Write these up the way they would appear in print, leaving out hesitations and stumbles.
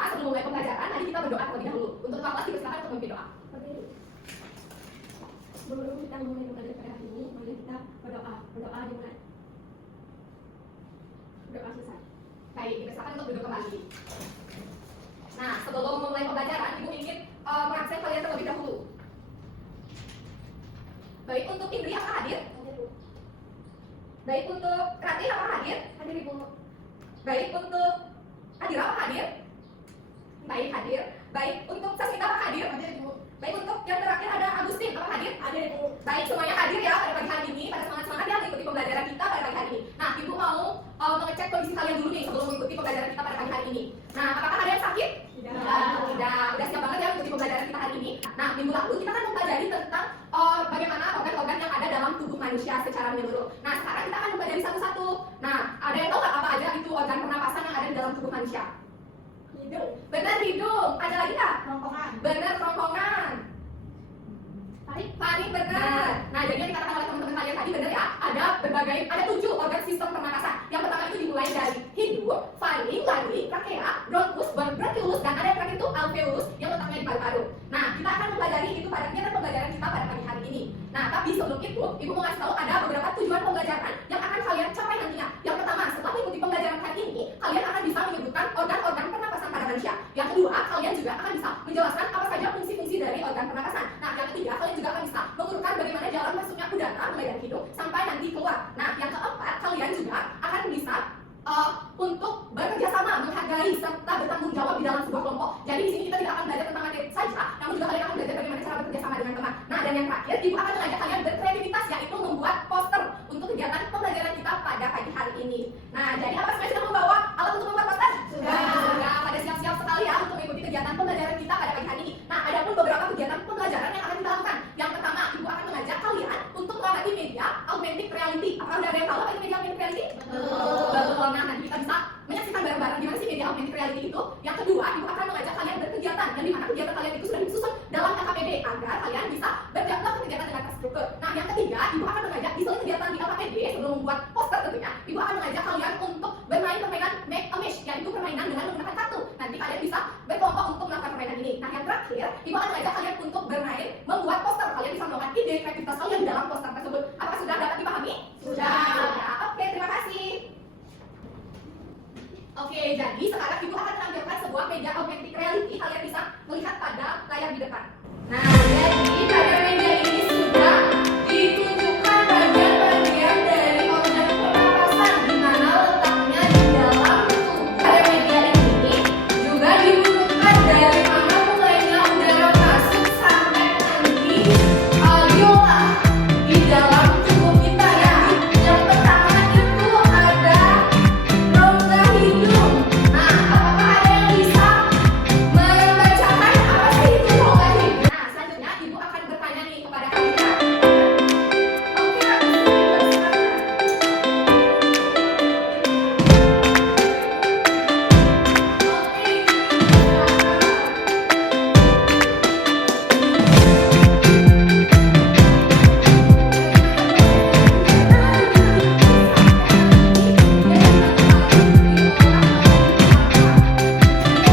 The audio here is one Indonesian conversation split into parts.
kita sebelum mulai pembelajaran, mari kita berdoa terlebih dahulu. Untuk kelas dipersilakan untuk memimpin doa. Sebelum kita memulai pembelajaran pada hari ini, mari kita berdoa dimulai. Berdoa selesai. Baik, dipersilakan untuk duduk kembali. Nah, sebelum memulai pembelajaran, Ibu ingin mengabsen kalian terlebih dahulu. Baik, untuk Indri apakah hadir? Baik, untuk Rati apakah hadir? Hadir Ibu. Baik, untuk Adira apakah hadir? Baik, hadir. Baik, untuk Sasmita apakah hadir? Hadir Ibu. Baik, untuk yang terakhir ada Agustin apakah hadir? Hadir Ibu. Baik, semuanya hadir ya pada pagi hari ini. Pada semangat-semangat ya mengikuti pembelajaran kita pada pagi hari ini. Nah, Ibu mau mengecek kondisi kalian dulu nih sebelum mengikuti pembelajaran kita pada pagi hari ini. Nah, apakah ada yang sakit? Tidak. Tidak. Udah siap banget ya mengikuti pembelajaran kita hari ini. Nah, minggu lalu kita kan mempelajari tentang bagaimana organ-organ yang ada dalam tubuh manusia secara menyeluruh. Nah, sekarang kita akan mempelajari satu-satu. Nah, ada yang tahu nggak apa aja itu organ pernapasan yang ada di dalam tubuh manusia? Hidung. Benar, hidung. Ada lagi nggak? Kerongkongan. Benar, kerongkongan. Faring, benar. Nah, jadi yang dikatakan oleh teman-teman kalian tadi benar ya. Ada 7 organ sistem pernapasan. Yang pertama itu dimulai dari hidung, faring, laring, trakea, bronkus, bronchiolus, dan ada yang terakhir itu alveolus yang letaknya di paru-paru. Nah, kita akan mempelajari itu pada kegiatan pembelajaran kita pada pagi hari ini. Nah, tapi sebelum itu, Ibu mau ngasih tahu ada beberapa tujuan pembelajaran yang akan kalian capai nantinya. Yang pertama, setelah mengikuti pembelajaran hari ini, kalian akan bisa menyebutkan organ-organ pernapasan pada manusia. Yang kedua, kalian juga akan bisa menjelaskan apa saja fungsi-fungsi dari organ pernapasan. Nah, yang ketiga, kalian juga akan bisa mengurutkan bagaimana jalan masuknya udara mulai dari hidung sampai nanti keluar. Nah, yang keempat, kalian juga akan bisa untuk bekerja sama, menghargai serta bertanggung jawab di dalam sebuah kelompok. Jadi di sini kita tidak akan belajar tentang materi saja, namun juga kalian akan belajar bagaimana cara bekerja sama dengan teman. Nah, dan yang terakhir, Ibu akan mengajak kalian berkreativitas, yaitu membuat poster untuk kegiatan pembelajaran kita pada pagi hari ini. Nah, jadi apa semuanya sudah membawa alat untuk membuat poster? Sudah. Pada siap-siap sekali ya untuk mengikuti kegiatan pembelajaran kita pada pagi hari ini. Nah, ada pun beberapa kegiatan pembelajaran yang akan kita lakukan. Yang pertama, Ibu akan mengajak kalian untuk mengamati media augmented reality. Apakah udah ada yang tahu apa itu media augmented reality? Betul. Nah, nanti kita bisa menyaksikan bareng-bareng gimana sih media augmented reality itu. Yang kedua, Ibu akan mengajak kalian berkegiatan, yang dimana kegiatan kalian itu sudah disusun dalam LKPD agar kalian bisa bergerak kegiatan dengan terstruktur. Nah, yang ketiga, Ibu akan mengajak di selain kegiatan di LKPD sebelum membuat poster tentunya, Ibu akan mengajak kalian untuk bermain permainan make a mesh, yaitu permainan dengan menggunakan kartu. Nanti kalian bisa berkelompok untuk melakukan permainan ini. Nah, yang terakhir, Ibu akan mengajak kalian untuk bermain membuat poster. Kalian bisa melakukan ide kreativitas kalian dalam poster tersebut. Apakah sudah dapat dipahami? Sudah. Oke, terima kasih. Oke, jadi sekarang Ibu akan menampilkan sebuah media augmented reality. Kalian bisa melihat pada layar di depan. Nah, jadi pada media ini sudah ditunjukkan bagian-bagian dari organ pernapasan di mana letaknya di dalam tubuh. Pada media ini juga ditunjukkan dari mana mulainya udara masuk sampai nanti alveola di dalam tubuh kita ya. Yang pertama itu ada rongga hidung. Nah, apakah ada yang bisa membacakan apa sih itu rongga hidung? Nah, selanjutnya Ibu akan bertanya nih kepada kalian. Oke, silakan.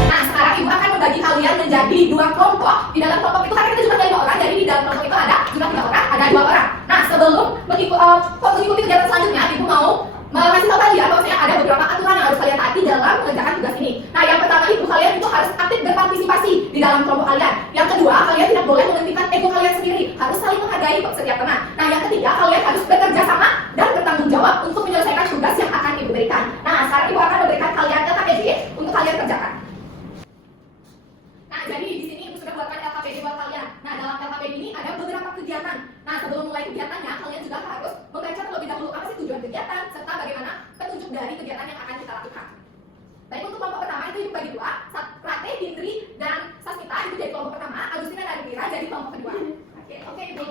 Nah, sekarang Ibu akan membagi kalian menjadi 2 kelompok. Di dalam kelompok itu kan kita juga ada 5 orang, jadi di dalam kelompok itu ada juga 3 orang, ada 2 orang. Nah, sebelum mengikuti kegiatan selanjutnya, Ibu mau mengasih tahu kalian bahwasanya ada beberapa aturan yang harus kalian taati dalam mengerjakan tugas ini. Nah, yang pertama itu kalian itu harus aktif berpartisipasi di dalam kelompok kalian. Yang kedua, kalian tidak boleh menghentikan ego kalian sendiri, harus saling menghargai setiap teman. Nah, yang ketiga, kalian harus bekerja sama dan bertanggung jawab untuk menyelesaikan tugas yang akan Ibu berikan. Nah, sekarang Ibu akan memberikan kalian LKPD untuk kalian kerjakan. Nah, jadi di sini Ibu sudah buatkan LKPD buat kalian. Nah, dalam LKPD ini ada beberapa kegiatan. Nah, sebelum mulai kegiatannya, kalian juga harus membaca terlebih dahulu apa sih tujuan kegiatan serta bagaimana petunjuk dari kegiatan yang akan kita lakukan. Baik, untuk kelompok pertama itu Ibu bagi 2, Rate, Hindri, dan Sasmita itu jadi kelompok pertama, Agustina dan Rira jadi kelompok kedua. Oke, Ibu.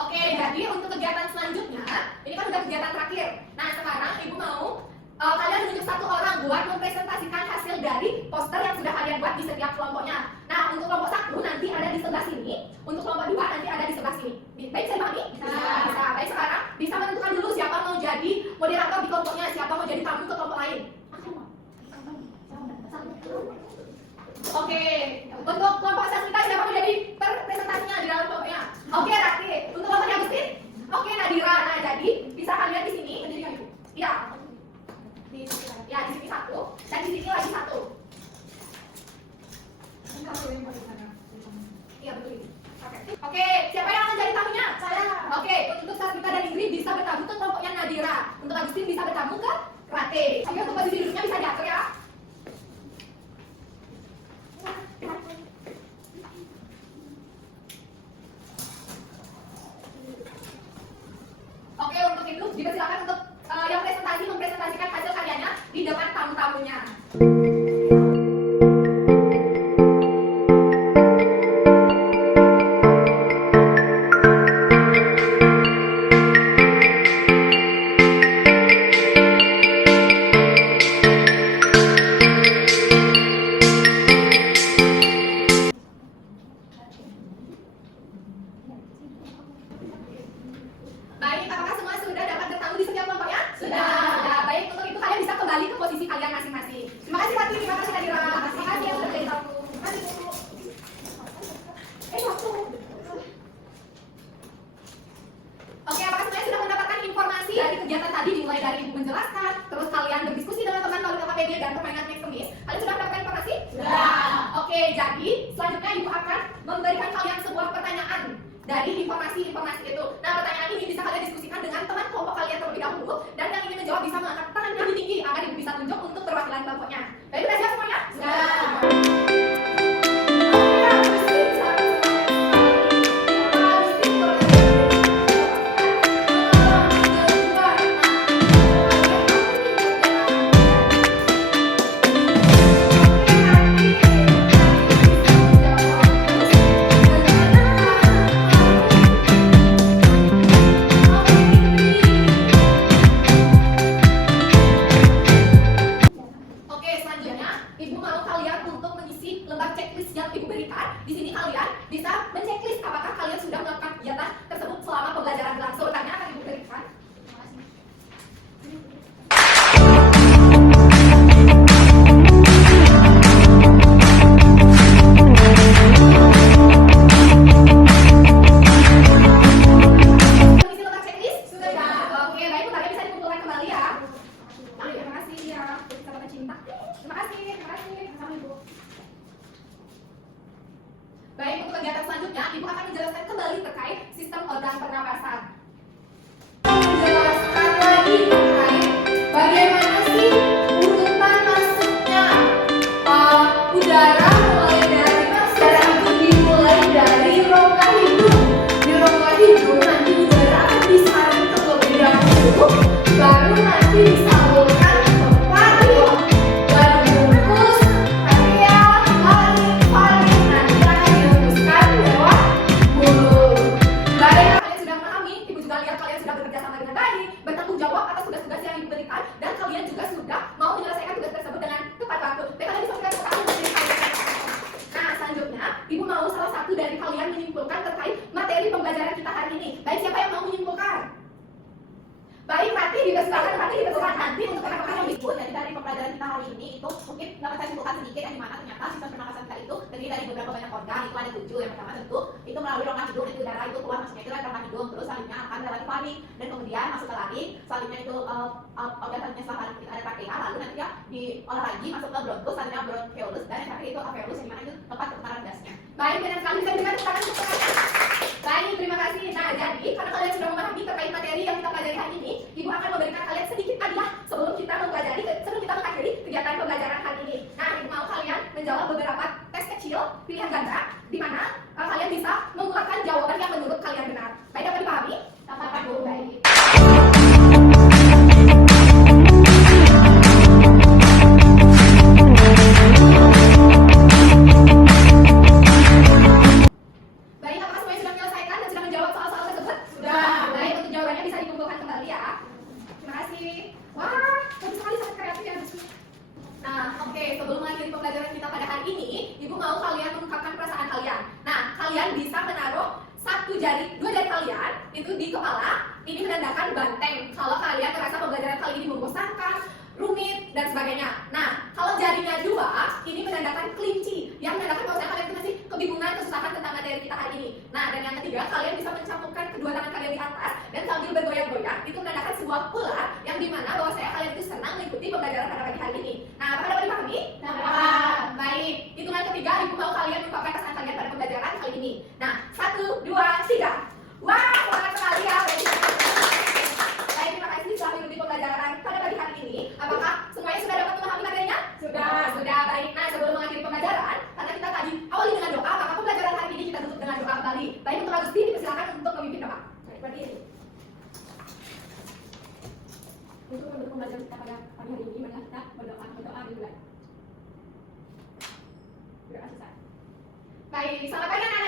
Oke, jadi untuk kegiatan selanjutnya, ini kan udah kegiatan terakhir. Nah, sekarang Ibu mau kalian menunjuk satu orang buat mempresentasikan hasil dari poster yang sudah kalian buat di setiap kelompoknya. Nah, untuk kelompok 1 nanti ada di sebelah sini, untuk kelompok 2 nanti ada di sebelah sini. Baik, saya pahami? Bisa. Baik, sekarang bisa menentukan dulu siapa mau jadi moderator di kelompoknya, siapa mau jadi tamu ke kelompok lain. Oke, untuk kelompok kita siapa mau jadi presentasinya di dalam kelompoknya? Oke, Rati. Untuk kelompoknya Agustin? Oke, Nadira. Nah, jadi bisa kalian di sini mendirikan Ibu. Iya. Ya, di sini satu dan di sini lagi satu. Iya, betul. Oke, siapa yang akan jadi tamunya? Saya. Oke, untuk Sasmita dan Ingrid bisa bertamu ke kelompoknya Nadira. Untuk Agustin bisa bertamu ke Rate. Oke, untuk posisi duduknya bisa diatur ya. Oke, untuk itu dipersilakan untuk yang mempresentasikan hasil karyanya di depan tamu-tamunya. Baik, apakah semua sudah dapat bertamu di setiap kelompoknya? Sudah. Baik, untuk itu kalian bisa kembali ke posisi kalian masing-masing. Terima kasih Fatih, terima kasih Nadira, terima kasih yang sudah jadi tamu. Terima kasih Bu. Waktu. Oke, apakah semuanya sudah mendapatkan informasi dari kegiatan tadi, dimulai dari Ibu menjelaskan, terus kalian berdiskusi dengan teman melalui KKPD dan permainan Next Kemis? Kalian sudah mendapatkan informasi? Sudah. Oke, jadi selanjutnya Ibu akan memberikan kalian sebuah pertanyaan dari informasi-informasi itu. Nah, pertanyaan ini bisa kalian diskusikan dengan teman kelompok kalian terlebih dahulu, dan yang ingin menjawab bisa mengangkat tangan lebih tinggi agar Ibu bisa tunjuk untuk perwakilan kelompoknya. Baik, sudah siap semuanya? Sudah. Oke, selanjutnya Ibu mau kalian untuk mengisi lembar checklist yang Ibu berikan. Di sini kalian bisa menceklis apakah kalian sudah melakukan kegiatan tersebut selama pembelajaran berlangsung. Urutannya akan Ibu berikan. Mengisi lembar checklist? Sudah. Oke, baik, kalian bisa dikumpulkan kembali ya. Terima kasih ya, sahabat cinta. Terima kasih. Sama Ibu. Baik, untuk kegiatan selanjutnya, Ibu akan menjelaskan kembali terkait sistem organ pernapasan. Menjelaskan lagi terkait bagaimana sih urutan masuknya udara mulai dari udara itu dimulai dari rongga hidung. Di rongga hidung nanti udara akan disaring terlebih dahulu, baru nanti disalurkan ke paru, baru bungkus, trachea, paling nanti akan dihembuskan lewat mulut. Baik, kalian sudah memahami, Ibu juga lihat kalian sudah bekerja sama dengan baik, bertanggung jawab atas tugas-tugas yang diberikan, dan kalian juga sudah mau menyelesaikan tugas tersebut dengan tepat waktu. Baik, kalian bisa berikan tepuk tangan untuk diri kalian. Nah, selanjutnya, Ibu mau salah satu dari kalian menyimpulkan terkait materi pembelajaran kita hari ini. Baik, siapa yang mau menyimpulkan? Baik, Rati dipersilakan nanti untuk rekan-rekan yang ikut. Jadi dari pembelajaran kita hari ini itu mungkin dapat saya simpulkan sedikit yang dimana ternyata sistem pernapasan kita itu terdiri dari beberapa banyak organ. Itu ada 7. Yang pertama tentu itu melalui rongga hidung, itu udara itu keluar masuknya itu dari rongga hidung, terus selanjutnya akan melewati faring dan kemudian masuk ke laring. Selanjutnya itu organ selanjutnya setelah laring kita ada trachea, lalu nanti ya diolah lagi masuk ke bronkus, selanjutnya bronchiolus, dan yang terakhir itu alveolus yang dimana itu tempat pertukaran gasnya. Baik, benar sekali, bisa berikan tepuk tangan untuk kalian. Baik, terima kasih. Nah, jadi karena kalian sudah memahami terkait materi yang kita pelajari hari ini, Ibu akan memberikan kalian sedikit hadiah sebelum kita mengakhiri kegiatan pembelajaran hari ini. Nah, Ibu mau kalian menjawab beberapa tes kecil pilihan ganda, di mana kalian bisa mengungkapkan jawaban yang menurut kalian benar. Baik, dapat dipahami? Dapat, Bu. Baik. Baik, Oke, sebelum mengakhiri pembelajaran kita pada hari ini, Ibu mau kalian mengungkapkan perasaan kalian. Nah, kalian bisa menaruh dua jari kalian itu di kepala. Ini menandakan banteng. Kalau kalian merasa pembelajaran kali ini membosankan, rumit, dan sebagainya. Nah, kalau jarinya dua, ini menandakan kelinci, yang menandakan bahwa kalian itu masih kebingungan, kesusahan tentang materi kita hari ini. Nah, dan yang ketiga, kalian bisa mencampurkan kedua tangan kalian di atas dan sambil bergoyang-goyang. Itu menandakan sebuah ular yang dimana bahwa kalian itu senang mengikuti pembelajaran pada pagi hari ini. Nah, apakah dapat dipahami? Dapat. Baik. Hitungan ketiga, Ibu mau kalian mengungkapkan perasaan kalian pada pembelajaran kali ini. Nah, 1, 2, 3. Wah, semangat sekali ya. Baik, terima kasih telah mengikuti pembelajaran pada pagi hari ini. Apakah semuanya sudah dapat memahami materinya? Sudah. Baik. Nah, sebelum mengakhiri pembelajaran, karena kita tadi awali dengan doa, maka pembelajaran hari ini kita tutup dengan doa kembali. Baik, untuk Agusti dipersilakan untuk memimpin doa. Baik, berdiri. Untuk menutup pembelajaran kita pada pagi hari ini, marilah kita berdoa dimulai. Berdoa selesai. Baik, selamat pagi anak.